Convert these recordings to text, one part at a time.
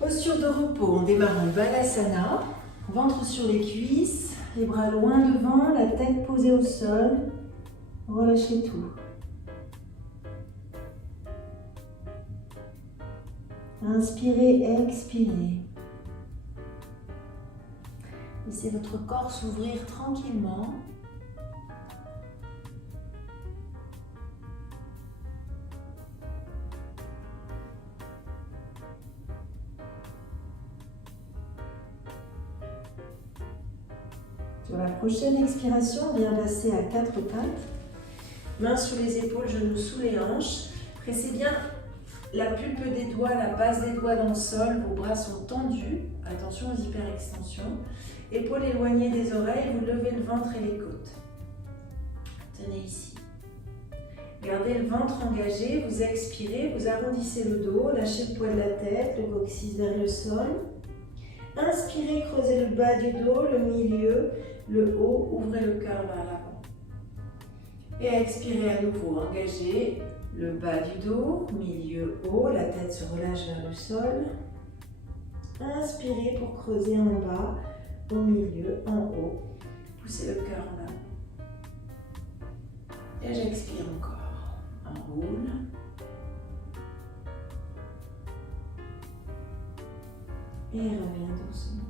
Posture de repos, on démarre en Balasana, ventre sur les cuisses, les bras loin devant, la tête posée au sol, relâchez tout. Inspirez, expirez. Laissez votre corps s'ouvrir tranquillement. Sur la prochaine expiration, on vient passer à quatre pattes. Mains sous les épaules, genoux sous les hanches. Pressez bien la pulpe des doigts, la base des doigts dans le sol. Vos bras sont tendus. Attention aux hyperextensions. Épaules éloignées des oreilles, vous levez le ventre et les côtes. Tenez ici. Gardez le ventre engagé, vous expirez, vous arrondissez le dos, lâchez le poids de la tête, le coccyx vers le sol. Inspirez, creusez le bas du dos, le milieu, le haut, ouvrez le cœur vers l'avant. Et expirez à nouveau, engagez le bas du dos, milieu, haut, la tête se relâche vers le sol. Inspirez pour creuser en bas, au milieu, en haut. Poussez le cœur en avant. Et j'expire encore. Enroule. Et reviens doucement.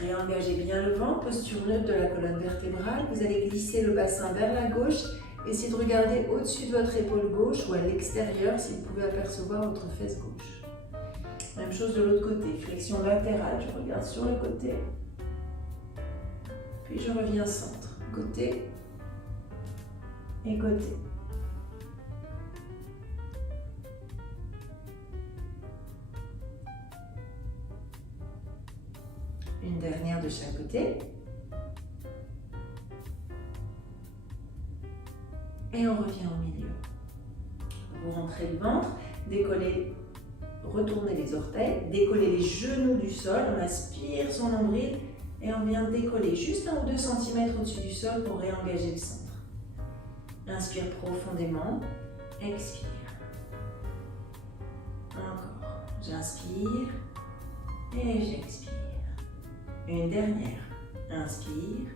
Réengagez bien le ventre, posture neutre de la colonne vertébrale. Vous allez glisser le bassin vers la gauche. Essayez de regarder au-dessus de votre épaule gauche ou à l'extérieur si vous pouvez apercevoir votre fesse gauche. Même chose de l'autre côté, flexion latérale, je regarde sur le côté. Puis je reviens centre, côté et côté. Une dernière de chaque côté. Et on revient au milieu. Vous rentrez le ventre, décollez, retournez les orteils, décollez les genoux du sol, on aspire son nombril et on vient décoller juste 1 ou 2 cm au-dessus du sol pour réengager le centre. Inspire profondément, expire. Encore, j'inspire et j'expire. Une dernière, inspire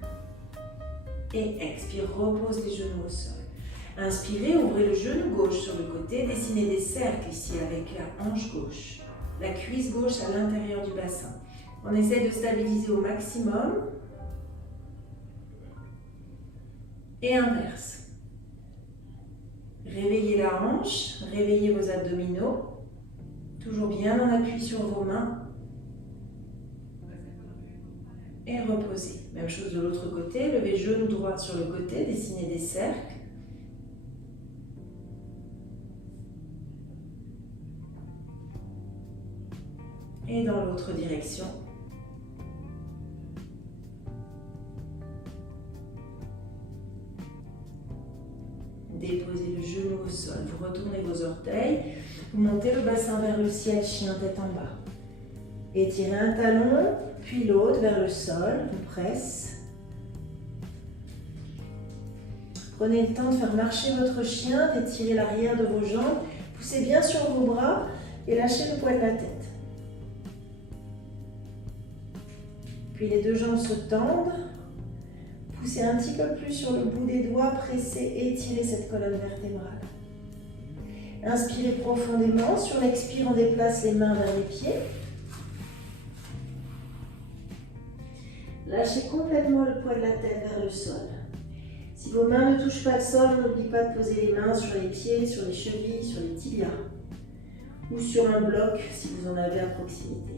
et expire, repose les genoux au sol. Inspirez, ouvrez le genou gauche sur le côté, dessinez des cercles ici avec la hanche gauche, la cuisse gauche à l'intérieur du bassin. On essaie de stabiliser au maximum. Et inverse. Réveillez la hanche, réveillez vos abdominaux, toujours bien en appui sur vos mains. Et reposez. Même chose de l'autre côté, levez genou droit sur le côté, dessinez des cercles. Et dans l'autre direction. Déposez le genou au sol, vous retournez vos orteils, vous montez le bassin vers le ciel, chien tête en bas. Étirez un talon, puis l'autre vers le sol, on presse. Prenez le temps de faire marcher votre chien, d'étirer l'arrière de vos jambes, poussez bien sur vos bras et lâchez le poids de la tête. Puis les deux jambes se tendent. Poussez un petit peu plus sur le bout des doigts, pressez, étirez cette colonne vertébrale. Inspirez profondément. Sur l'expire, on déplace les mains vers les pieds. Lâchez complètement le poids de la tête vers le sol. Si vos mains ne touchent pas le sol, n'oubliez pas de poser les mains sur les pieds, sur les chevilles, sur les tibias ou sur un bloc si vous en avez à proximité.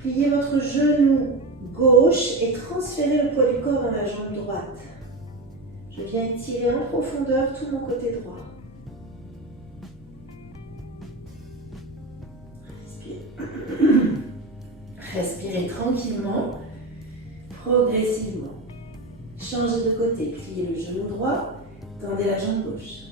Pliez votre genou gauche et transférez le poids du corps dans la jambe droite. Je viens étirer en profondeur tout mon côté droit. Respirez. Respirez tranquillement, progressivement. Changez de côté, pliez le genou droit, tendez la jambe gauche.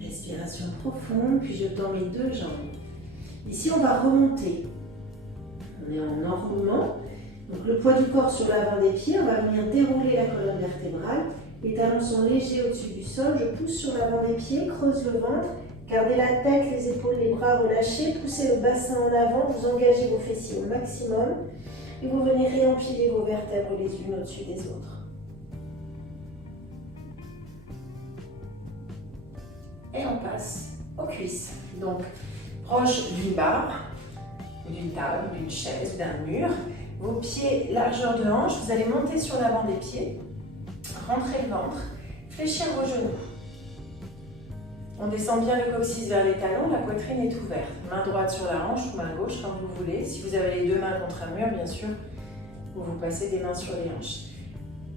Respiration profonde, puis je tends mes deux jambes. Ici, on va remonter. On est en enroulement. Donc le poids du corps sur l'avant des pieds, on va venir dérouler la colonne vertébrale. Les talons sont légers au-dessus du sol. Je pousse sur l'avant des pieds, creuse le ventre. Gardez la tête, les épaules, les bras relâchés. Poussez le bassin en avant. Vous engagez vos fessiers au maximum. Et vous venez réempiler vos vertèbres les unes au-dessus des autres. Et on passe aux cuisses. Donc, proche d'une barre, d'une table, d'une chaise, d'un mur. Vos pieds, largeur de hanche, vous allez monter sur l'avant des pieds, rentrer le ventre, fléchir vos genoux. On descend bien le coccyx vers les talons, la poitrine est ouverte. Main droite sur la hanche ou main gauche, comme vous voulez. Si vous avez les deux mains contre un mur, bien sûr, vous passez des mains sur les hanches.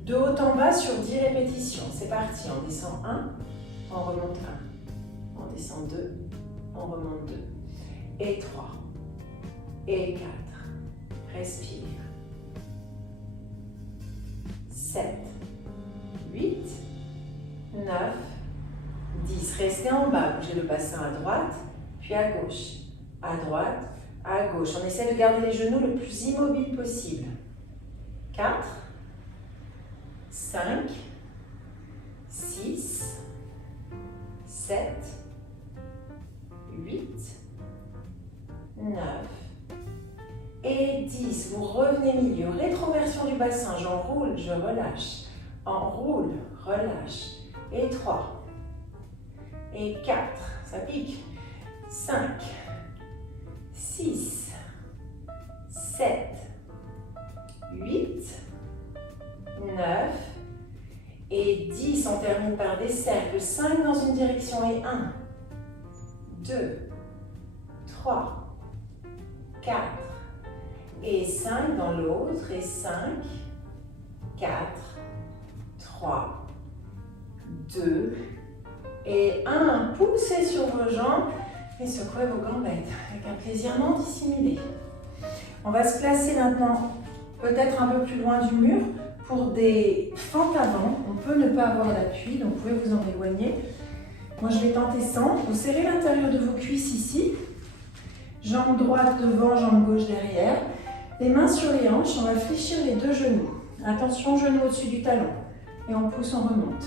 De haut en bas sur 10 répétitions. C'est parti, on descend 1, on remonte 1. On descend 2, on remonte 2. Et 3. Et 4. Respire. 7, 8, 9, 10. Restez en bas. Bougez le bassin à droite, puis à gauche. À droite, à gauche. On essaie de garder les genoux le plus immobiles possible. 4, 5, 6, 7, 8, 9, et 10. Vous revenez milieu. Rétroversion du bassin. J'enroule, je relâche. Enroule, relâche. Et 3. Et 4. Ça pique. 5. 6. 7. 8. 9. Et 10. On termine par des cercles. 5 dans une direction et 1. 2. 3. 4. Et 5 dans l'autre, et 5, 4, 3, 2, et 1. Poussez sur vos jambes et secouez vos gambettes avec un plaisir non dissimulé. On va se placer maintenant peut-être un peu plus loin du mur pour des fentes avant. On peut ne pas avoir d'appui, donc vous pouvez vous en éloigner. Moi, je vais tenter sans. Vous serrez l'intérieur de vos cuisses ici. Jambe droite devant, jambe gauche derrière. Les mains sur les hanches, on va fléchir les deux genoux. Attention, genou au-dessus du talon. Et on pousse, on remonte.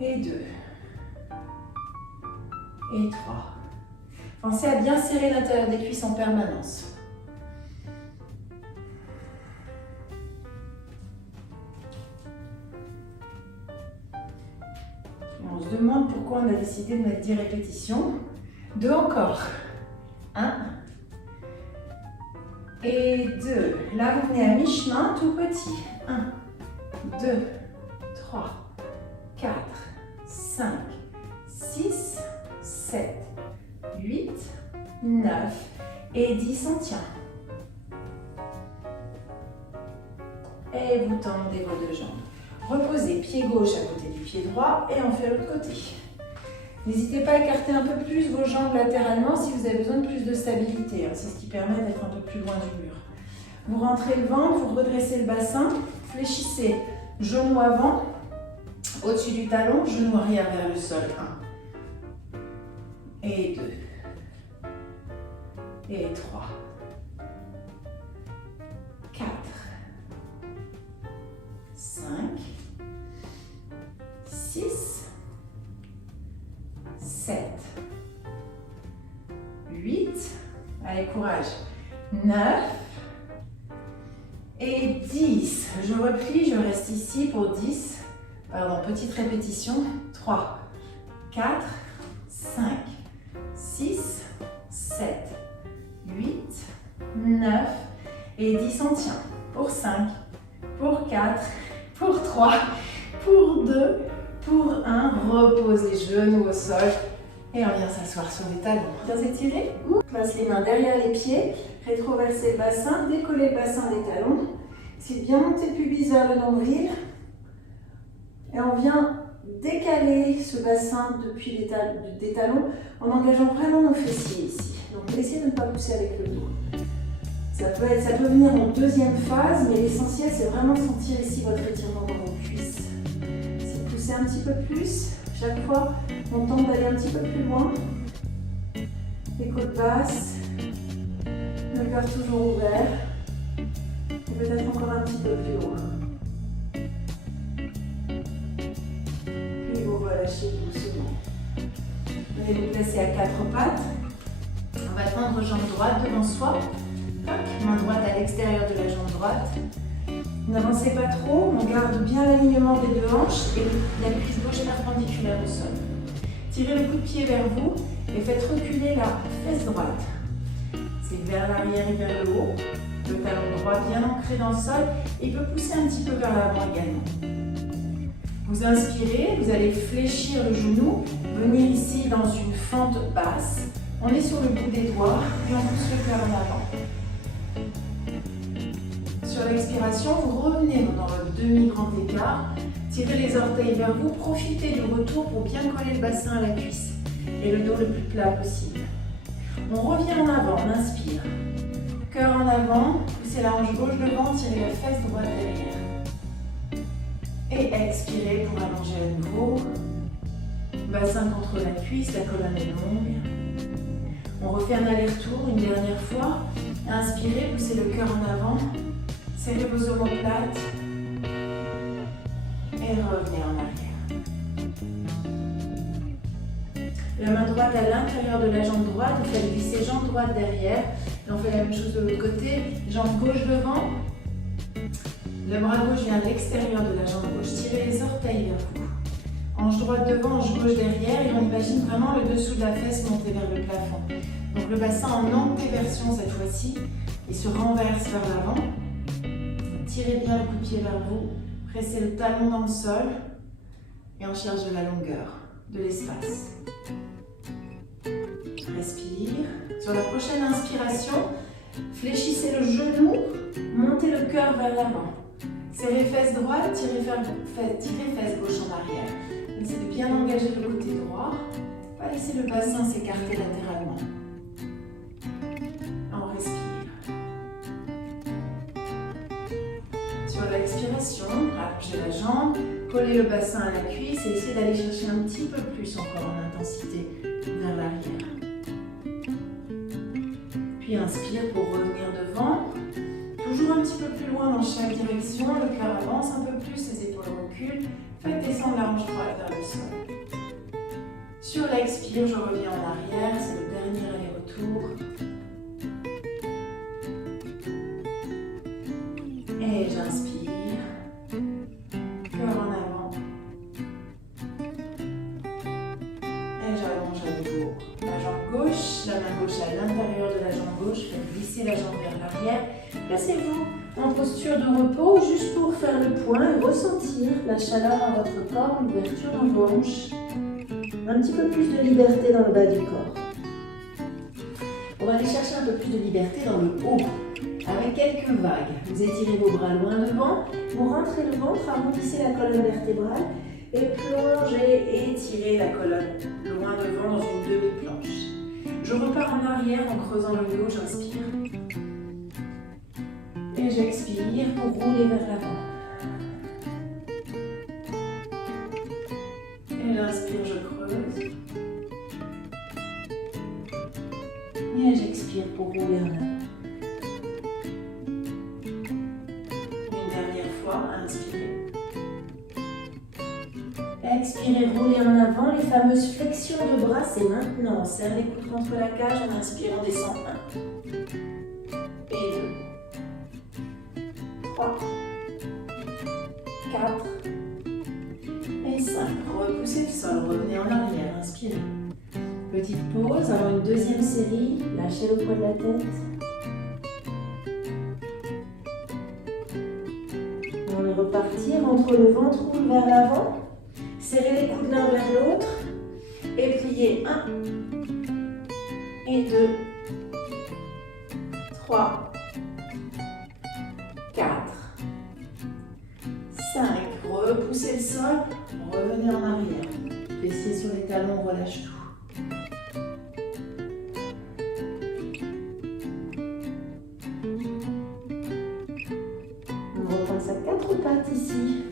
Et 2. Et 3. Pensez à bien serrer l'intérieur des cuisses en permanence. Et on se demande pourquoi on a décidé de mettre 10 répétitions. 2 encore. 1. Et 2. Là, vous venez à mi-chemin, tout petit. 1, 2, 3, 4, 5, 6, 7, 8, 9 et 10. On tient. Et vous tendez vos deux jambes. Reposez pied gauche à côté du pied droit et on fait l'autre côté. N'hésitez pas à écarter un peu plus vos jambes latéralement si vous avez besoin de plus de stabilité. C'est ce qui permet d'être un peu plus loin du mur. Vous rentrez le ventre, vous redressez le bassin, fléchissez genou avant, au-dessus du talon, genou arrière vers le sol. 1. Et 2. Et 3. 4. 5. 6. 7, 8, allez courage, 9 et 10. Je replie, je reste ici pour 10, petite répétition, 3, 4, 5, 6, 7, 8, 9 et 10. On tient pour 5, pour 4, pour 3, pour 2, pour 1, repose les genoux au sol et on vient s'asseoir sur les talons. Bien étiré. Place les mains derrière les pieds, rétroverser le bassin, décoller le bassin des talons. Essayez de bien monter le pubis vers le nombril. Et on vient décaler ce bassin depuis des talons en engageant vraiment nos fessiers ici. Donc essayez de ne pas pousser avec le dos. Ça peut venir en deuxième phase, mais l'essentiel c'est vraiment de sentir ici votre étirement dans vos cuisses. Poussez un petit peu plus. Chaque fois, on tente d'aller un petit peu plus loin. Les côtes basses. Le cœur toujours ouvert. Et peut-être encore un petit peu plus haut. Puis vous relâchez doucement. Allez vous placer à quatre pattes. On va tendre jambe droite devant soi. Main droite à l'extérieur de la jambe droite. N'avancez pas trop, on garde bien l'alignement des deux hanches et la cuisse gauche perpendiculaire au sol. Tirez le bout de pied vers vous et faites reculer la fesse droite. C'est vers l'arrière et vers le haut. Le talon droit bien ancré dans le sol et il peut pousser un petit peu vers l'avant également. Vous inspirez, vous allez fléchir le genou, venir ici dans une fente basse. On est sur le bout des doigts et on pousse le cœur en avant. Sur l'expiration, vous revenez dans votre demi-grand écart. Tirez les orteils vers vous, profitez du retour pour bien coller le bassin à la cuisse et le dos le plus plat possible. On revient en avant, on inspire. Cœur en avant, poussez la hanche gauche devant, tirez la fesse droite derrière. Et expirez pour allonger à nouveau. Bassin contre la cuisse, la colonne est longue. On refait un aller-retour une dernière fois. Inspirez, poussez le cœur en avant. Serrez vos omoplates et revenez en arrière. La main droite à l'intérieur de la jambe droite, vous faites glisser jambe droite derrière. Et on fait la même chose de l'autre côté, jambe gauche devant. Le bras gauche vient à l'extérieur de la jambe gauche. Tirez les orteils vers vous. Hanche droite devant, hanche gauche derrière. Et on imagine vraiment le dessous de la fesse monter vers le plafond. Donc le bassin en antéversion cette fois-ci. Il se renverse vers l'avant. Tirez bien le coup de pied vers vous, pressez le talon dans le sol et on cherche de la longueur, de l'espace. Respire. Sur la prochaine inspiration, fléchissez le genou, montez le cœur vers l'avant. Serrez fesse droite, tirez fesse gauche en arrière. Essayez de bien engager le côté droit, pas laisser le bassin s'écarter latéralement. On respire. Sur l'expiration, allongez la jambe, collez le bassin à la cuisse et essayez d'aller chercher un petit peu plus encore en intensité vers l'arrière. Puis inspire pour revenir devant. Toujours un petit peu plus loin dans chaque direction. Le cœur avance un peu plus, les épaules reculent. Faites descendre la hanche droite vers le sol. Sur l'expire, je reviens en arrière. C'est le dernier aller-retour. Et j'inspire. Cœur en avant. Et j'allonge à nouveau. La jambe gauche, la main gauche à l'intérieur de la jambe gauche. Faites glisser la jambe vers l'arrière. Placez-vous en posture de repos juste pour faire le point et ressentir la chaleur dans votre corps, l'ouverture dans vos hanches. Un petit peu plus de liberté dans le bas du corps. On va aller chercher un peu plus de liberté dans le haut. Avec quelques vagues, vous étirez vos bras loin devant, vous rentrez le ventre, arrondissez la colonne vertébrale et plongez et étirez la colonne loin devant dans une demi-planche. Je repars en arrière en creusant le dos, j'inspire. Et j'expire pour rouler vers l'avant. Et j'inspire, je creuse. Et j'expire pour rouler en avant. Inspirez. Expirez, roulez en avant. Les fameuses flexions de bras, c'est maintenant. On serre les coudes contre la cage. On inspire, on descend. 1 et 2. 3. 4. Et 5. Repoussez le sol. Revenez en arrière. Inspirez. Petite pause. Alors une deuxième série. Lâchez le poids de la tête. On va repartir entre le ventre roule vers l'avant. Serrez les coudes l'un vers l'autre. Et pliez 1 et 2, 3, 4, 5. Repoussez le sol. Revenez en arrière. Fessiers sur les talons, on relâche tout. Ici,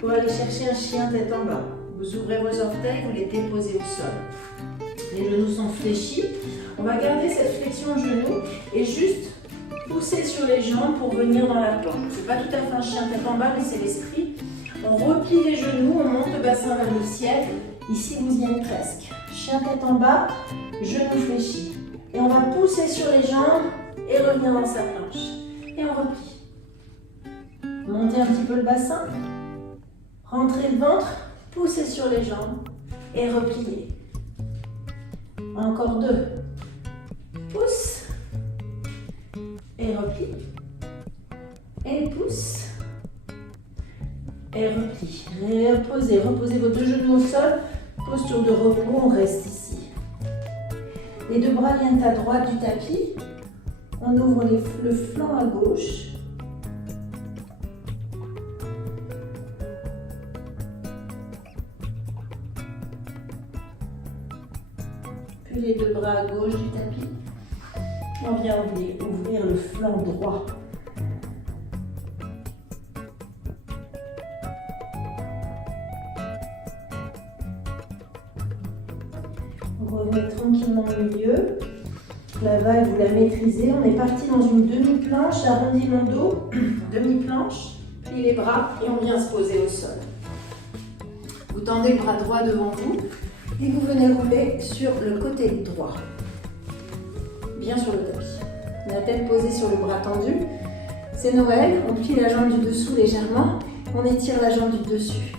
pour aller chercher un chien tête en bas. Vous ouvrez vos orteils, vous les déposez au sol. Les genoux sont fléchis. On va garder cette flexion de genou et juste Poussez sur les jambes pour venir dans la planche. C'est pas tout à fait un chien tête en bas, mais c'est l'esprit. On replie les genoux, on monte le bassin vers le ciel. Ici, vous y êtes presque. Chien tête en bas, genoux fléchis. Et on va pousser sur les jambes et revenir dans sa planche. Et on replie. Montez un petit peu le bassin. Rentrez le ventre, poussez sur les jambes et repliez. Encore 2. Pousse. Et replie. Et pousse. Et replie. Reposez, reposez vos 2 genoux au sol. Posture de repos, on reste ici. Les 2 bras viennent à droite du tapis. On ouvre le flanc à gauche. Puis les 2 bras à gauche du tapis. On vient ouvrir le flanc droit. On remet tranquillement au milieu. La vague, vous la maîtrisez. On est parti dans une demi-planche. J'arrondis mon dos. Demi-planche. Plie les bras et on vient se poser au sol. Vous tendez le bras droit devant vous et vous venez rouler sur le côté droit. Bien sur le tapis. La tête posée sur le bras tendu. C'est Noël. On plie la jambe du dessous légèrement. On étire la jambe du dessus.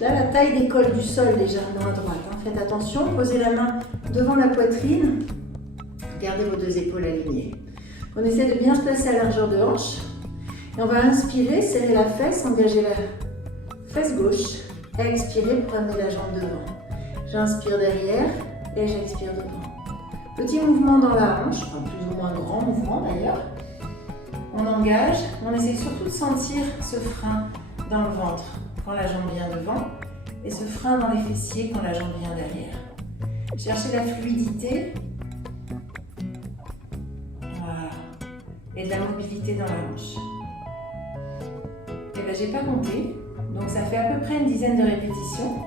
Là, la taille décolle du sol légèrement à droite. Faites attention, posez la main devant la poitrine. Gardez vos 2 épaules alignées. On essaie de bien se placer à largeur de hanche. Et on va inspirer, serrer la fesse, engager la fesse gauche. Expirez pour amener la jambe devant. J'inspire derrière et j'expire devant. Petit mouvement dans la hanche, enfin plus ou moins grand mouvement d'ailleurs. On engage, on essaie surtout de sentir ce frein dans le ventre quand la jambe vient devant et ce frein dans les fessiers quand la jambe vient derrière. Cherchez la fluidité. Voilà. Et de la mobilité dans la hanche. Et bien j'ai pas compté, donc ça fait à peu près une dizaine de répétitions.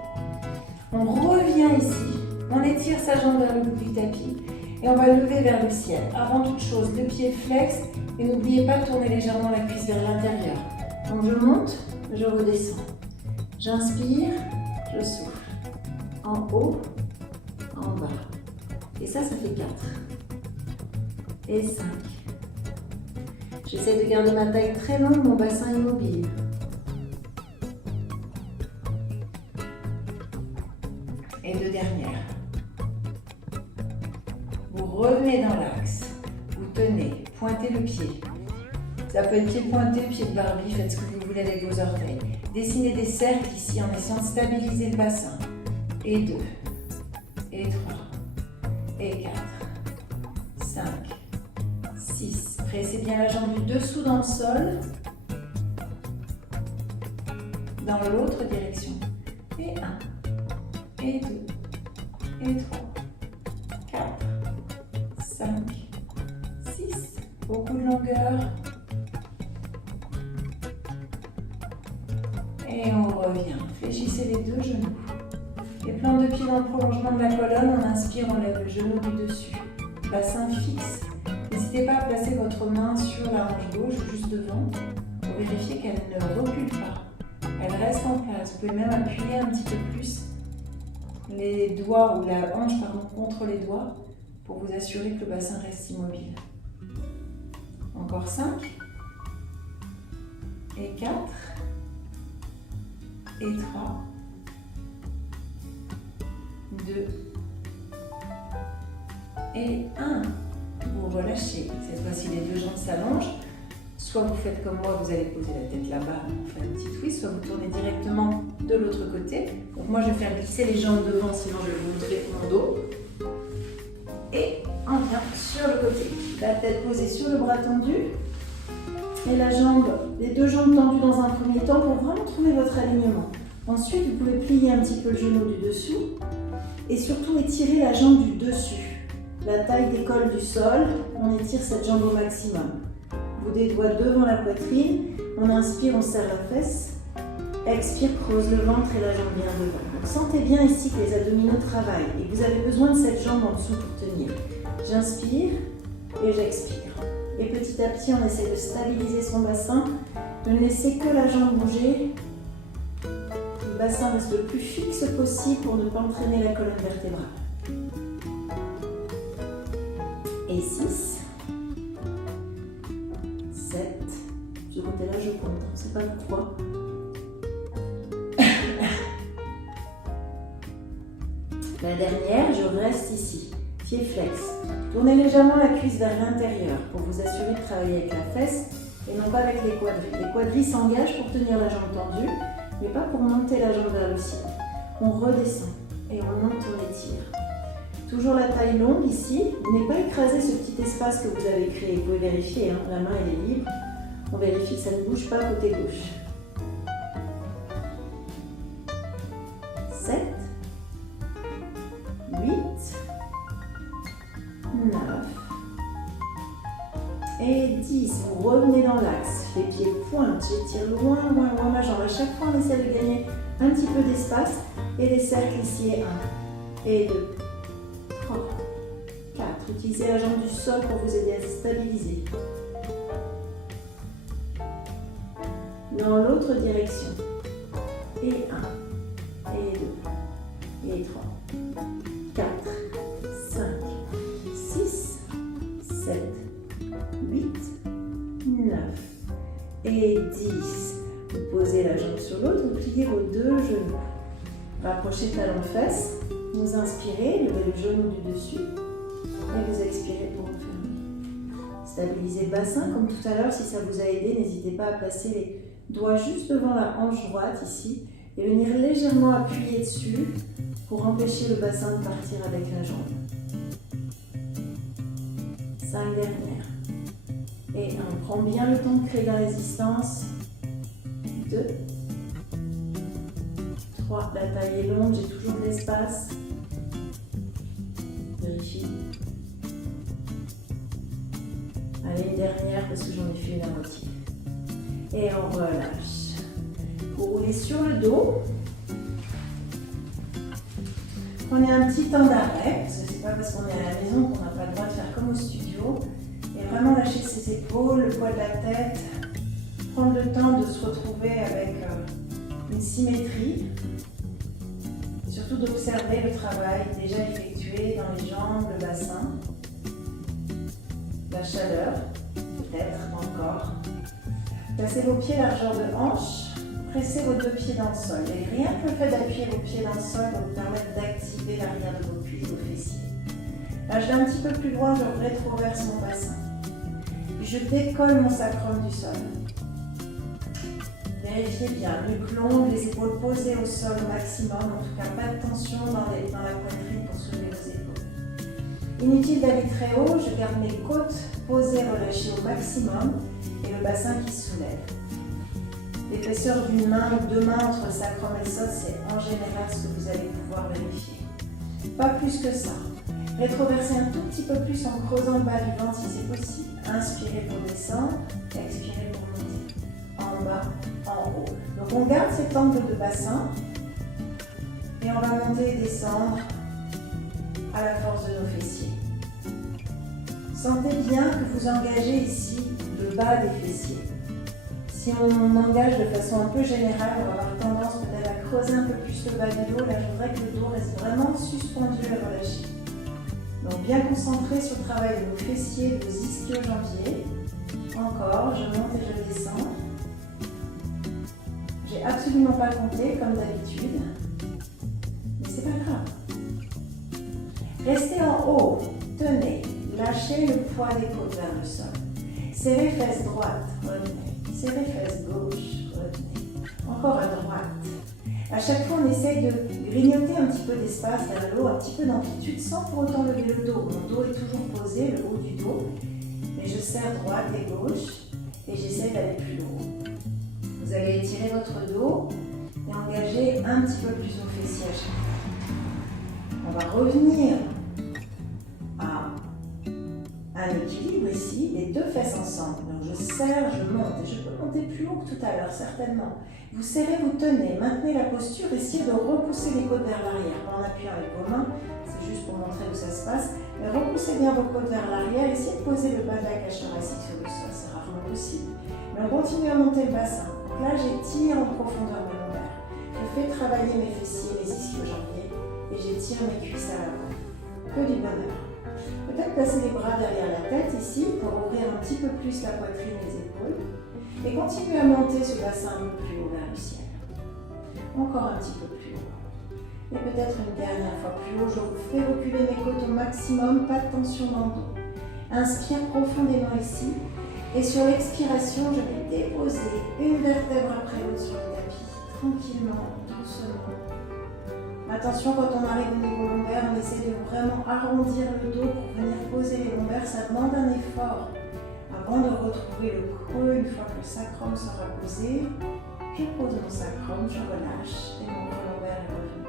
On revient ici, on étire sa jambe vers le bout du tapis et on va lever vers le ciel. Avant toute chose, le pied flex et n'oubliez pas de tourner légèrement la cuisse vers l'intérieur. Donc je monte, je redescends. J'inspire, je souffle. En haut, en bas. Et ça fait 4. Et 5. J'essaie de garder ma taille très longue, mon bassin immobile. Et 2 dernières. Vous revenez dans l'axe. Vous tenez, pointez le pied. Ça peut être pied pointé, pied de Barbie, faites ce que vous voulez avec vos orteils. Dessinez des cercles ici en essayant de stabiliser le bassin. Et 2, et 3, et 4, 5, 6. Pressez bien la jambe du dessous dans le sol. Dans l'autre direction. Et 1, et 2, et 3, 4, 5, 6. Beaucoup de longueur. Et on revient. Fléchissez les 2 genoux. Et plante de pied dans le prolongement de la colonne. On inspire, on lève le genou du dessus. Bassin fixe. N'hésitez pas à placer votre main sur la hanche gauche, juste devant, pour vérifier qu'elle ne recule pas. Elle reste en place. Vous pouvez même appuyer un petit peu plus les doigts ou la hanche contre les doigts pour vous assurer que le bassin reste immobile. Encore 5. Et 4. Et 3, 2, et 1. Vous relâchez. Cette fois-ci, les 2 jambes s'allongent. Soit vous faites comme moi, vous allez poser la tête là-bas, on fait un petit twist, soit vous tournez directement de l'autre côté. Donc moi, je vais faire glisser les jambes devant, sinon je vais vous montrer mon dos. Et on vient sur le côté. La tête posée sur le bras tendu. Et les 2 jambes tendues dans un premier temps pour vraiment trouver votre alignement. Ensuite, vous pouvez plier un petit peu le genou du dessous et surtout étirer la jambe du dessus. La taille décolle du sol, on étire cette jambe au maximum. Vous des doigts devant la poitrine, on inspire, on serre la fesse. Expire, creuse le ventre et la jambe bien devant. Donc sentez bien ici que les abdominaux travaillent et vous avez besoin de cette jambe en dessous pour tenir. J'inspire et j'expire. Et petit à petit, on essaie de stabiliser son bassin, de ne laisser que la jambe bouger. Le bassin reste le plus fixe possible pour ne pas entraîner la colonne vertébrale. Et 6, 7, ce côté-là je compte, on ne sait pas pourquoi. La dernière, je reste ici, pied flex. Tournez légèrement la cuisse vers l'intérieur pour vous assurer de travailler avec la fesse et non pas avec les quadris. Les quadris s'engagent pour tenir la jambe tendue, mais pas pour monter la jambe vers le ciel. On redescend et on monte, on étire. Toujours la taille longue ici. N'ayez pas écrasé ce petit espace que vous avez créé. Vous pouvez vérifier, hein, la main elle est libre. On vérifie que ça ne bouge pas côté gauche. 7, 8, 9 et 10. Vous revenez dans l'axe. Les pieds pointent. J'étire loin, loin, loin ma jambe. À chaque fois, on essaie de gagner un petit peu d'espace. Et les cercles ici. 1 et 2, 3, 4. Utilisez la jambe du sol pour vous aider à stabiliser. Dans l'autre direction. Et 1, et 2, et 3, 4, 5, 6, 7, 8, 9 et 10. Vous posez la jambe sur l'autre, vous pliez vos deux genoux. Rapprochez talon-fesse, vous inspirez, levez le genou du dessus et vous expirez pour refermer. Stabilisez le bassin comme tout à l'heure, si ça vous a aidé, n'hésitez pas à placer les doigts juste devant la hanche droite ici et venir légèrement appuyer dessus pour empêcher le bassin de partir avec la jambe. 5 dernières. Et 1. On prend bien le temps de créer la résistance. 2. 3. La taille est longue, j'ai toujours de l'espace. Vérifie. Allez, une dernière parce que j'en ai fait une à moitié. Et on relâche. Vous roulez sur le dos. Prenez un petit temps d'arrêt, parce que c'est pas parce qu'on est à la maison qu'on n'a pas le droit de faire comme au studio. Et vraiment lâcher ses épaules, le poids de la tête. Prendre le temps de se retrouver avec une symétrie. Et surtout d'observer le travail déjà effectué dans les jambes, le bassin. La chaleur, peut-être encore. Placez vos pieds largeur de hanche. Pressez vos deux pieds dans le sol. Et rien que le fait d'appuyer vos pieds dans le sol va vous permettre d'activer l'arrière de vos cuisses, vos fessiers. Là, je vais un petit peu plus loin, je rétroverse mon bassin. Puis je décolle mon sacrum du sol. Vérifiez bien, nuque longue, les épaules posées au sol au maximum. En tout cas, pas de tension dans la poitrine pour soulever vos épaules. Inutile d'aller très haut, je garde mes côtes posées, relâchées au maximum et le bassin qui se soulève. L'épaisseur d'une main ou deux mains entre le sacrum et le sol, c'est en général ce que vous allez pouvoir vérifier. Pas plus que ça. Rétroversez un tout petit peu plus en creusant le bas du ventre si c'est possible. Inspirez pour descendre, expirez pour monter. En bas, en haut. Donc on garde cet angle de bassin et on va monter et descendre à la force de nos fessiers. Sentez bien que vous engagez ici le bas des fessiers. Si on engage de façon un peu générale, on va avoir tendance peut-être à creuser un peu plus le bas du dos. Là, je voudrais que le dos reste vraiment suspendu et relâché. Donc, bien concentré sur le travail de vos fessiers, de vos ischio-jambiers. Encore, je monte et je descends. J'ai absolument pas compté, comme d'habitude. Mais c'est pas grave. Restez en haut. Tenez. Lâchez le poids des côtes vers le sol. Serrez fesses droite. Revenez. Serrez fesses gauche, retenez. Encore à droite. À chaque fois, on essaye de grignoter un petit peu d'espace vers le haut, un petit peu d'amplitude, sans pour autant lever le dos. Mon dos est toujours posé, le haut du dos. Mais je serre droite et gauche et j'essaie d'aller plus haut. Vous allez étirer votre dos et engager un petit peu plus vos fessiers à chaque fois. On va revenir à un équilibre ici, les deux fesses ensemble. Donc je serre, je monte. Et je peux monter plus haut que tout à l'heure, certainement. Vous serrez, vous tenez, maintenez la posture, essayez de repousser les côtes vers l'arrière. En appuyant avec vos mains, c'est juste pour montrer où ça se passe. Mais repoussez bien vos côtes vers l'arrière, essayez de poser le bas de la cage thoracique sur le sol, c'est rarement possible. Mais on continue à monter le bassin. Donc là, j'étire en profondeur mes lombaires. Je fais travailler mes fessiers, mes ischio-jambiers, et j'étire mes cuisses à l'avant. Que du bonheur. Peut-être placer les bras derrière la tête ici pour ouvrir un petit peu plus la poitrine et les épaules. Et continuez à monter ce bassin un peu plus haut vers le ciel. Encore un petit peu plus haut. Et peut-être une dernière fois plus haut. Je vous fais reculer mes côtes au maximum, pas de tension dans le dos. Inspire profondément ici. Et sur l'expiration, je vais déposer une vertèbre après l'autre sur le tapis. Tranquillement, doucement. Attention, quand on arrive au niveau lombaire, on essaie de vraiment arrondir le dos pour venir poser les lombaires. Ça demande un effort. Avant de retrouver le creux, une fois que le sacrum sera posé, je pose mon sacrum, je relâche et mon creux lombaire est revenu.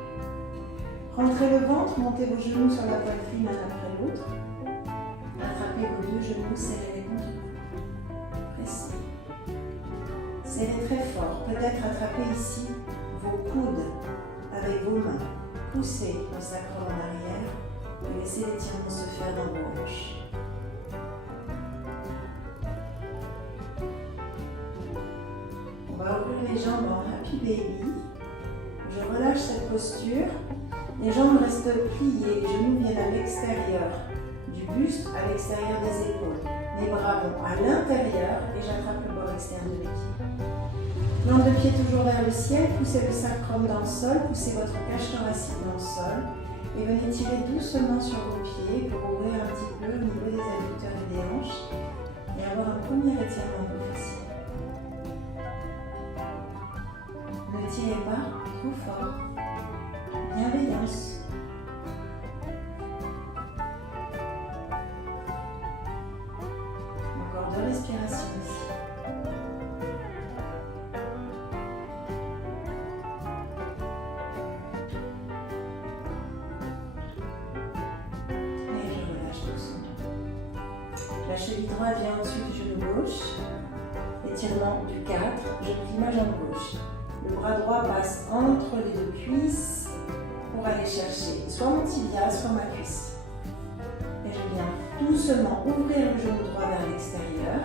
Rentrez le ventre, montez vos genoux sur la poitrine l'un après l'autre. Attrapez vos deux genoux, serrez-les contre vous. Pressez. Serrez très fort. Peut-être attrapez ici vos coudes avec vos mains. Poussez le sacrum en arrière et laissez l'étirement se faire dans vos hanches. On va ouvrir les jambes en Happy Baby. Je relâche cette posture. Les jambes restent pliées, les genoux viennent à l'extérieur du buste, à l'extérieur des épaules. Les bras vont à l'intérieur et j'attrape le bord externe de l'équipe. Langue de pied toujours vers le ciel, poussez le sacrum dans le sol, poussez votre cage thoracique dans le sol et venez tirer doucement sur vos pieds pour ouvrir un petit peu au niveau des adducteurs et des hanches et avoir un premier étirement de vos fessiers. Ne tirez pas trop fort. Bienveillance. Encore 2 respirations ici. Et je relâche doucement. La cheville droite vient au-dessus du genou gauche. Étirement du 4. Je plie ma jambe gauche. Le bras droit passe entre les deux cuisses pour aller chercher soit mon tibia, soit ma cuisse. Et je viens doucement ouvrir le genou droit vers l'extérieur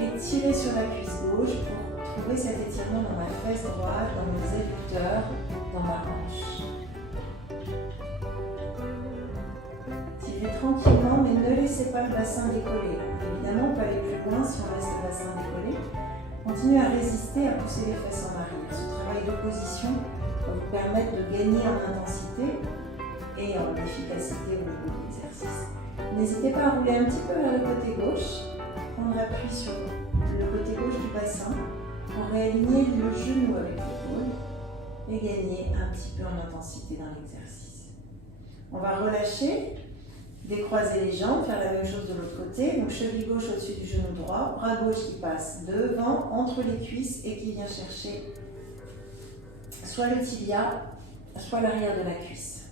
et tirer sur la cuisse gauche pour trouver cet étirement dans ma fesse droite, dans mes adducteurs, dans ma hanche. Tirez tranquillement, mais ne laissez pas le bassin décoller. Évidemment, on peut aller plus loin si on laisse le bassin décoller. Continuez à résister, à pousser les fesses en arrière. Ce travail de position va vous permettre de gagner en intensité et en efficacité au niveau de l'exercice. N'hésitez pas à rouler un petit peu vers le côté gauche, prendre appui sur le côté gauche du bassin pour réaligner le genou avec l'épaule et gagner un petit peu en intensité dans l'exercice. On va relâcher. Décroiser les jambes, faire la même chose de l'autre côté. Donc cheville gauche au-dessus du genou droit, bras gauche qui passe devant, entre les cuisses et qui vient chercher soit le tibia, soit l'arrière de la cuisse.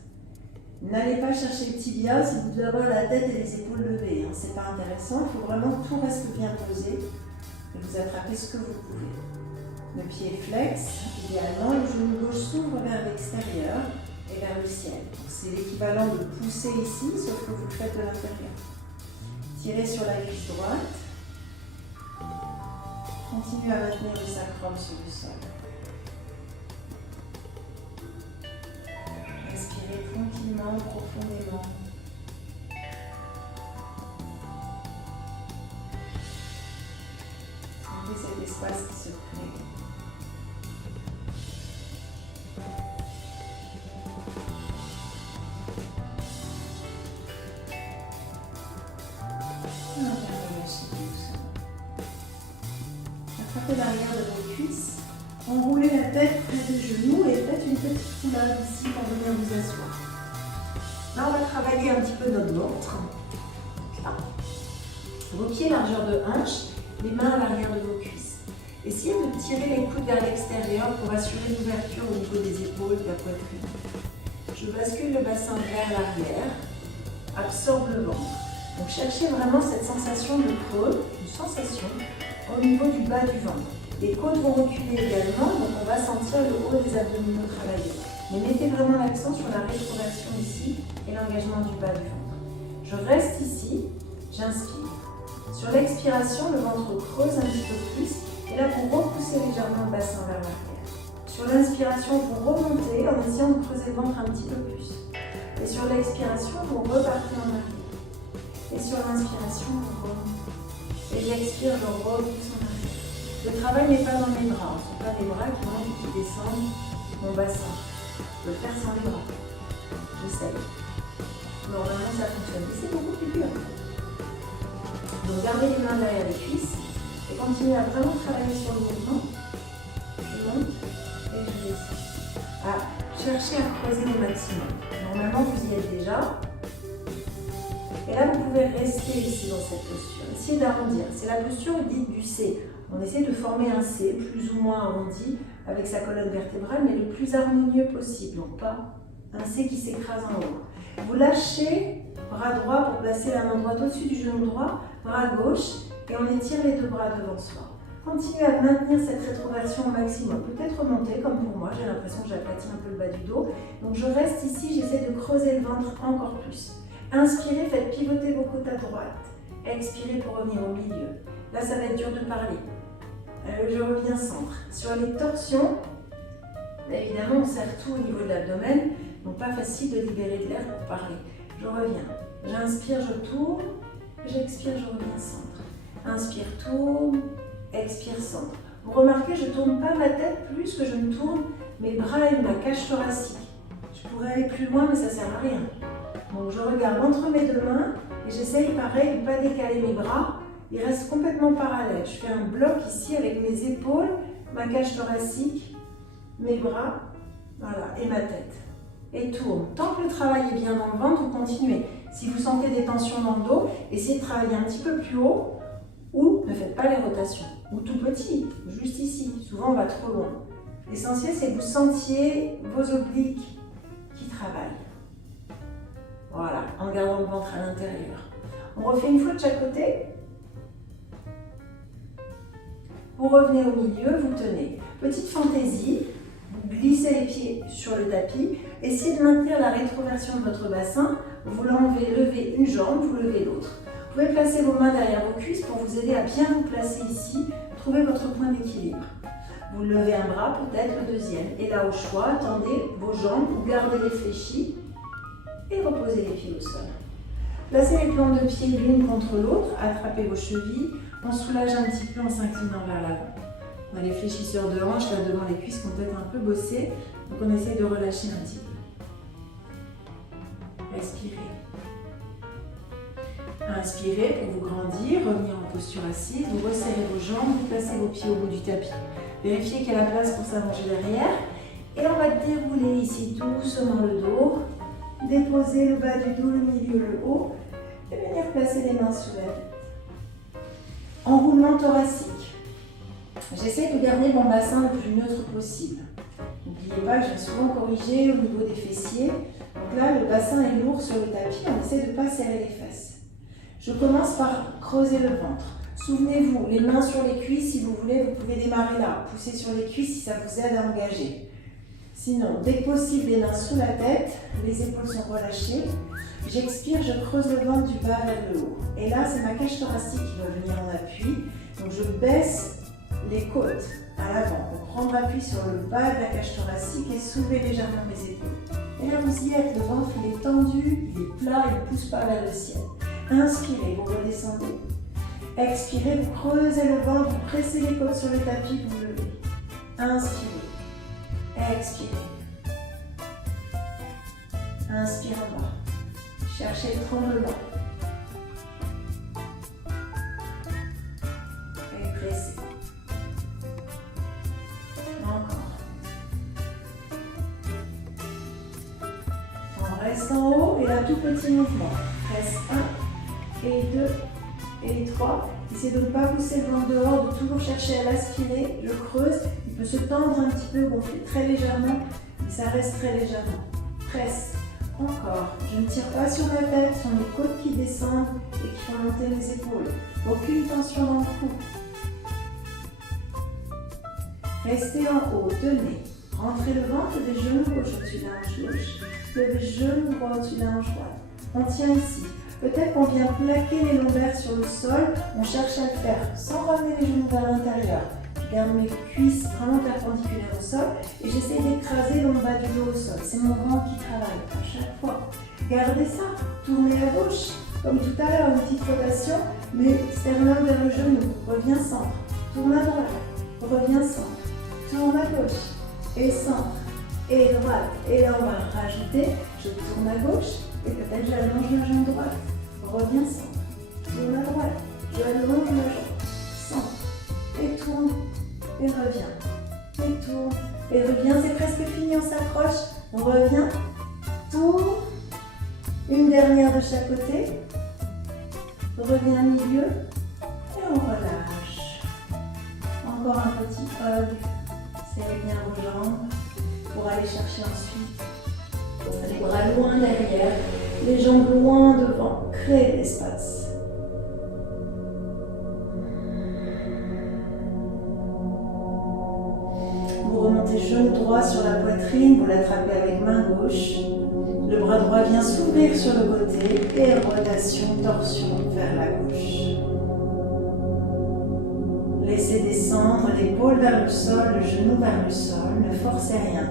N'allez pas chercher le tibia si vous devez avoir la tête et les épaules levées. Hein. C'est pas intéressant, il faut vraiment que tout reste bien posé et vous attrapez ce que vous pouvez. Le pied flex, idéalement, le genou gauche s'ouvre vers l'extérieur et vers le ciel. C'est l'équivalent de pousser ici, sauf que vous le faites de l'intérieur. Tirez sur la cuisse droite. Continuez à maintenir le sacrum sur le sol. Respirez tranquillement, profondément. Sentez cet espace qui se crée. Attrapez l'arrière de vos cuisses, enroulez la tête près des genoux et faites une petite roulade ici pour venir vous asseoir. Là, on va travailler un petit peu notre ventre. Là. Vos pieds largeur de hanche, les mains à l'arrière de vos cuisses. Essayez de tirer les coudes vers l'extérieur pour assurer l'ouverture au niveau des épaules, de la poitrine. Je bascule le bassin vers l'arrière, absorbe le ventre. Donc cherchez vraiment cette sensation de creux, une sensation au niveau du bas du ventre. Les côtes vont reculer également, donc on va sentir le haut des abdominaux travailler. Mais mettez vraiment l'accent sur la rétroversion ici et l'engagement du bas du ventre. Je reste ici, j'inspire. Sur l'expiration, le ventre creuse un petit peu plus et là vous repoussez légèrement le bassin vers l'arrière. Sur l'inspiration, vous remontez en essayant de creuser le ventre un petit peu plus. Et sur l'expiration, vous repartez en arrière. Et sur l'inspiration, vous remontez. Et j'expire, je repousse en arrière. Le travail n'est pas dans mes bras, ce ne sont pas les bras qui montent et qui descendent mon bassin. Je peux le faire sans les bras. J'essaye. Normalement, ça fonctionne, mais c'est beaucoup plus dur. Donc, gardez les mains derrière les cuisses et continuez à vraiment travailler sur le mouvement. Je monte et je descends. Cherchez à creuser au maximum. Normalement, vous y êtes déjà. Et là, vous pouvez rester ici dans cette posture. Essayez d'arrondir. C'est la posture dite du C. On essaie de former un C, plus ou moins arrondi, avec sa colonne vertébrale, mais le plus harmonieux possible. Donc, pas un C qui s'écrase en haut. Vous lâchez, bras droit pour placer la main droite au-dessus du genou droit, bras gauche, et on étire les deux bras devant soi. Continuez à maintenir cette rétroversion au maximum. Peut-être remonter, comme pour moi, j'ai l'impression que j'aplatis un peu le bas du dos. Donc je reste ici, j'essaie de creuser le ventre encore plus. Inspirez, faites pivoter vos côtes à droite. Expirez pour revenir au milieu. Là, ça va être dur de parler. Je reviens centre. Sur les torsions, évidemment, on serre tout au niveau de l'abdomen, donc pas facile de libérer de l'air pour parler. Je reviens. J'inspire, je tourne. J'expire, je reviens centre. Inspire, tourne. Expire, centre. Vous remarquez, je ne tourne pas ma tête plus que je ne tourne mes bras et ma cage thoracique. Je pourrais aller plus loin, mais ça ne sert à rien. Donc je regarde entre mes deux mains et j'essaye pareil de ne pas décaler mes bras. Ils restent complètement parallèles. Je fais un bloc ici avec mes épaules, ma cage thoracique, mes bras, voilà, et ma tête. Et tourne. Tant que le travail est bien dans le ventre, vous continuez. Si vous sentez des tensions dans le dos, essayez de travailler un petit peu plus haut ou ne faites pas les rotations. Ou tout petit, juste ici. Souvent, on va trop loin. L'essentiel, c'est que vous sentiez vos obliques qui travaillent. Voilà, en gardant le ventre à l'intérieur. On refait une fois de chaque côté. Vous revenez au milieu, vous tenez. Petite fantaisie, vous glissez les pieds sur le tapis. Essayez de maintenir la rétroversion de votre bassin. Vous l'enlevez, levez une jambe, vous levez l'autre. Vous pouvez placer vos mains derrière vos cuisses pour vous aider à bien vous placer ici. Trouvez votre point d'équilibre. Vous levez un bras, peut-être le deuxième. Et là, au choix, tendez vos jambes, vous gardez-les fléchies et reposez les pieds au sol. Placez les plantes de pied l'une contre l'autre, attrapez vos chevilles. On soulage un petit peu en s'inclinant vers l'avant. On a les fléchisseurs de hanches là devant les cuisses qui ont peut-être un peu bossé. Donc on essaie de relâcher un petit peu. Respirez. Inspirez pour vous grandir, revenir en posture assise. Vous resserrez vos jambes, vous placez vos pieds au bout du tapis. Vérifiez qu'il y a la place pour s'allonger derrière. Et on va dérouler ici doucement le dos. Déposer le bas du dos, le milieu, le haut. Et venir placer les mains sous la tête. Enroulement thoracique. J'essaie de garder mon bassin le plus neutre possible. N'oubliez pas que j'ai souvent corrigé au niveau des fessiers. Donc là, le bassin est lourd sur le tapis. On essaie de ne pas serrer les fesses. Je commence par creuser le ventre. Souvenez-vous, les mains sur les cuisses, si vous voulez, vous pouvez démarrer là. Poussez sur les cuisses si ça vous aide à engager. Sinon, dès que possible, les mains sous la tête, les épaules sont relâchées. J'expire, je creuse le ventre du bas vers le haut. Et là, c'est ma cage thoracique qui va venir en appui. Donc, je baisse les côtes à l'avant pour prendre appui sur le bas de la cage thoracique et soulever légèrement mes épaules. Et là, vous y êtes, le ventre, il est tendu, il est plat, il ne pousse pas vers le ciel. Inspirez, vous redescendez. Expirez, vous creusez le ventre, vous pressez les côtes sur le tapis, vous levez. Inspirez. Expirez. Inspire en bas. Cherchez le tremblement. Et pressez. Encore. On reste en haut et là, tout petit mouvement. Presse 1 et 2 et 3. Essayez de ne pas pousser le ventre dehors, de toujours chercher à l'aspirer. Je creuse. Il peut se tendre un petit peu, gonfler très légèrement, mais ça reste très légèrement. Presse. Encore. Je ne tire pas sur la tête, ce sont les côtes qui descendent et qui font monter les épaules. Aucune tension dans le cou. Restez en haut, tenez. Rentrez le ventre des genoux gauche au-dessus de la hanche gauche. Le genou droit au-dessus de la hanche droite. On tient ici. Peut-être qu'on vient plaquer les lombaires sur le sol. On cherche à le faire sans ramener les genoux vers l'intérieur. Je garde mes cuisses vraiment perpendiculaires au sol et j'essaie d'écraser le bas du dos au sol. C'est mon ventre qui travaille à chaque fois. Gardez ça. Tournez à gauche. Comme tout à l'heure, une petite rotation, mais sternum vers le genou. Reviens centre. Tourne à droite. Reviens centre. Tourne à gauche. Et centre. Et droite. Et là, on va rajouter. Je tourne à gauche. Et peut-être j'allonge la jambe droite. Reviens centre. Tourne à droite. J'allonge la jambe. Centre. Et tourne. Et reviens. Et tourne. Et reviens. C'est presque fini. On s'accroche. On revient. Tourne. Une dernière de chaque côté. Reviens au milieu. Et on relâche. Encore un petit hug. Serrez bien vos jambes pour aller chercher ensuite les bras loin derrière, les jambes loin devant. Créez de l'espace. Vous remontez genou droit sur la poitrine, vous l'attrapez avec main gauche. Le bras droit vient s'ouvrir sur le côté et rotation, torsion vers la gauche. Laissez descendre l'épaule vers le sol, le genou vers le sol, ne forcez rien.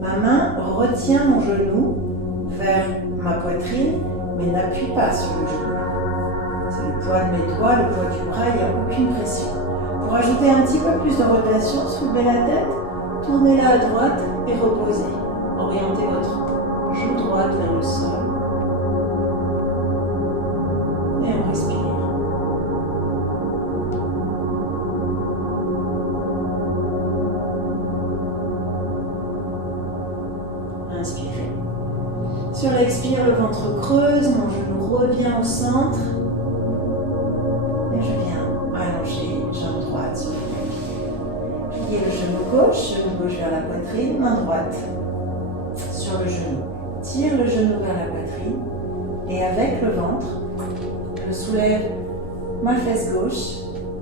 Ma main retient mon genou vers ma poitrine, mais n'appuie pas sur le genou. C'est le poids de mes doigts, le poids du bras, il n'y a aucune pression. Pour ajouter un petit peu plus de rotation, soulevez la tête, tournez-la à droite et reposez. Orientez votre joue droite vers le sol. Et on respire. Inspirez. Sur l'expire, le ventre creuse, mon genou revient au centre. Et je viens allonger jambe droite sur le tapis. Pliez le genou gauche vers la poitrine, main droite sur le genou. Tire le genou vers la poitrine et avec le ventre, je soulève ma fesse gauche,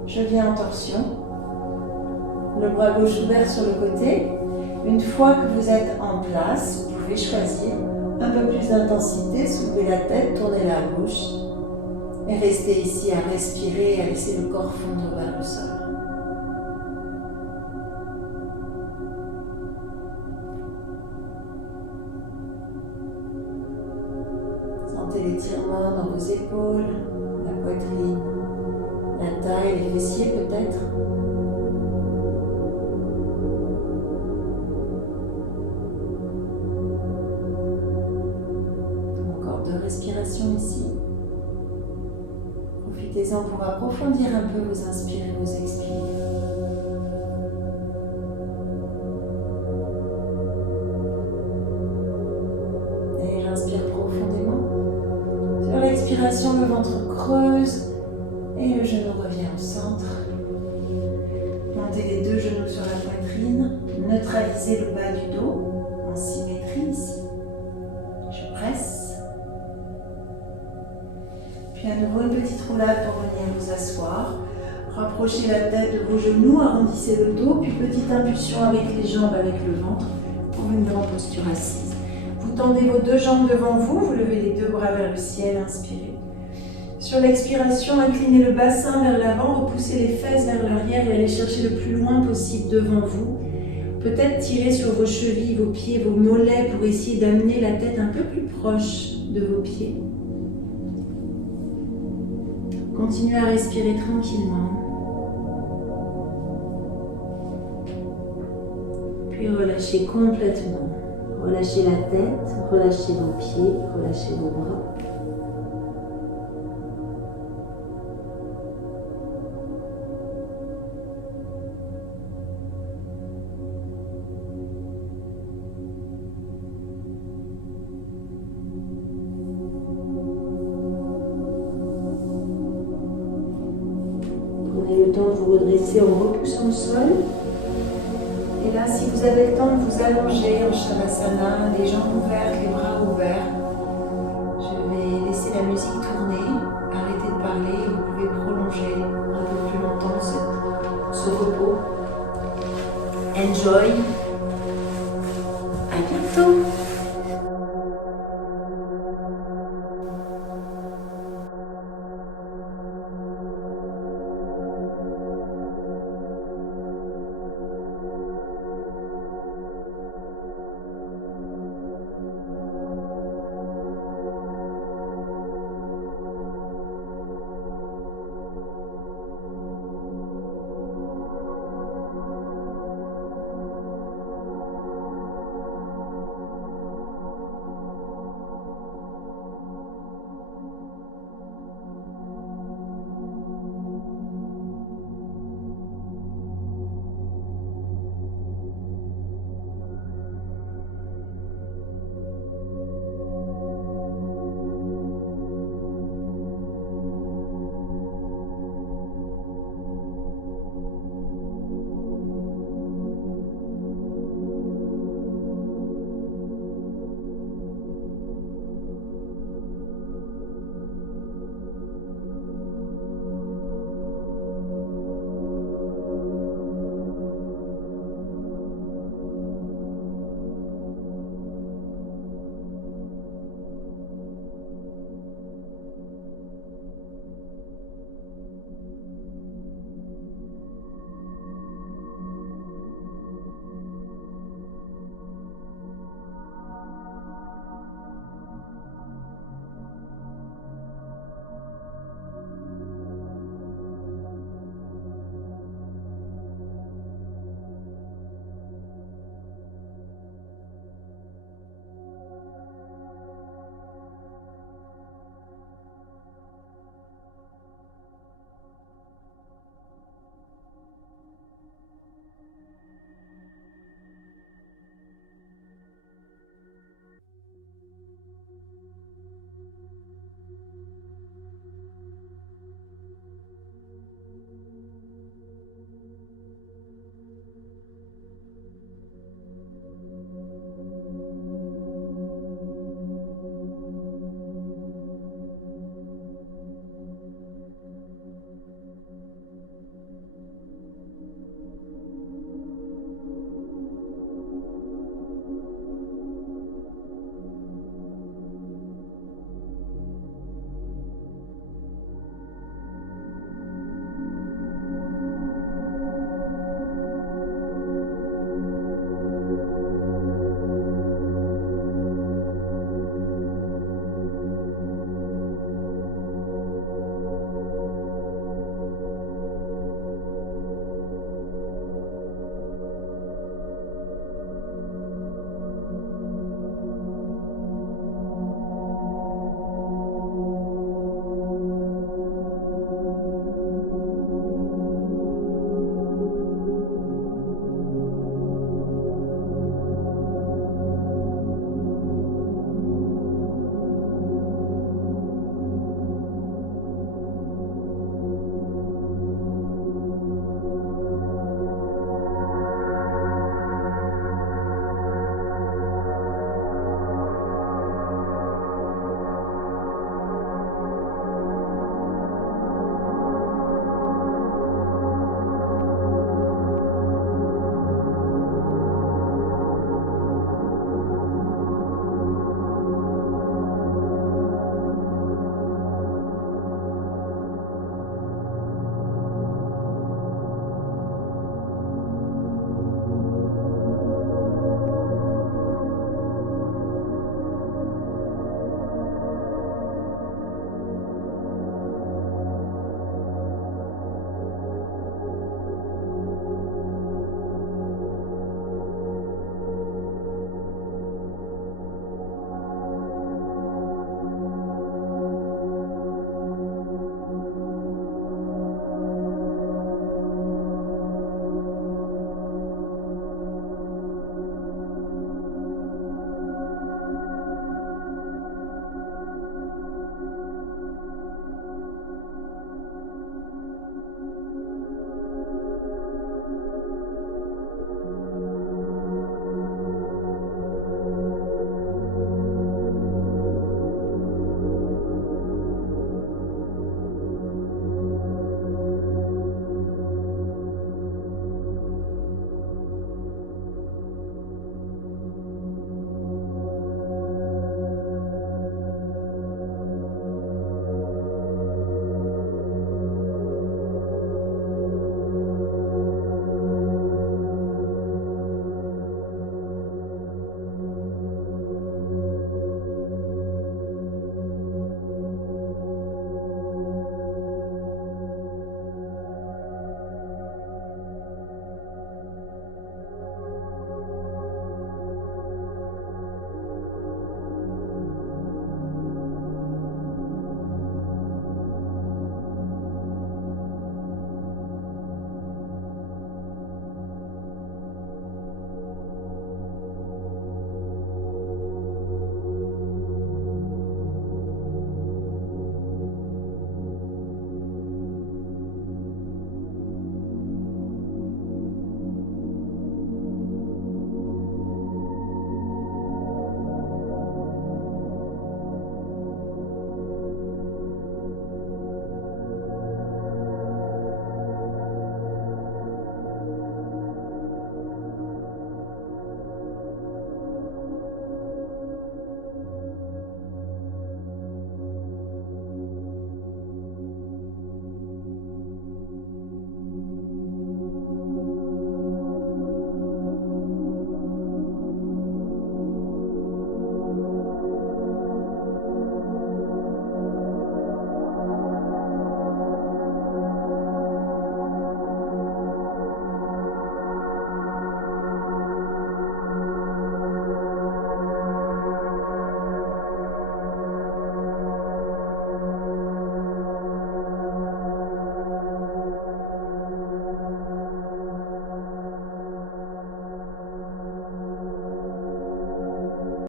je viens en torsion. Le bras gauche ouvert sur le côté. Une fois que vous êtes en place, vous pouvez choisir un peu plus d'intensité, soulevez la tête, tournez-la à gauche et restez ici à respirer et à laisser le corps fondre vers le sol. Sentez l'étirement dans vos épaules, la poitrine, la taille, les fessiers peut-être. Respiration ici. Profitez-en pour approfondir un peu vos inspires et vos expires. Et j'inspire profondément. Sur l'expiration, le ventre creuse et le genou revient au centre. Montez les deux genoux sur la poitrine. Neutralisez le bas du dos en symétrie ici. Je presse. Puis à nouveau une petite roulade pour venir vous asseoir. Rapprochez la tête de vos genoux, arrondissez le dos, puis petite impulsion avec les jambes, avec le ventre, pour venir en posture assise. Vous tendez vos deux jambes devant vous, vous levez les deux bras vers le ciel, inspirez. Sur l'expiration, inclinez le bassin vers l'avant, repoussez les fesses vers l'arrière et allez chercher le plus loin possible devant vous. Peut-être tirer sur vos chevilles, vos pieds, vos mollets pour essayer d'amener la tête un peu plus proche de vos pieds. Continuez à respirer tranquillement. Puis relâchez complètement. Relâchez la tête, relâchez vos pieds, relâchez vos bras. Prenez le temps de vous redresser en repoussant le sol. Et là, si vous avez le temps de vous allonger en Shavasana, les jambes ouvertes, les bras ouverts, Enjoy. À bientôt.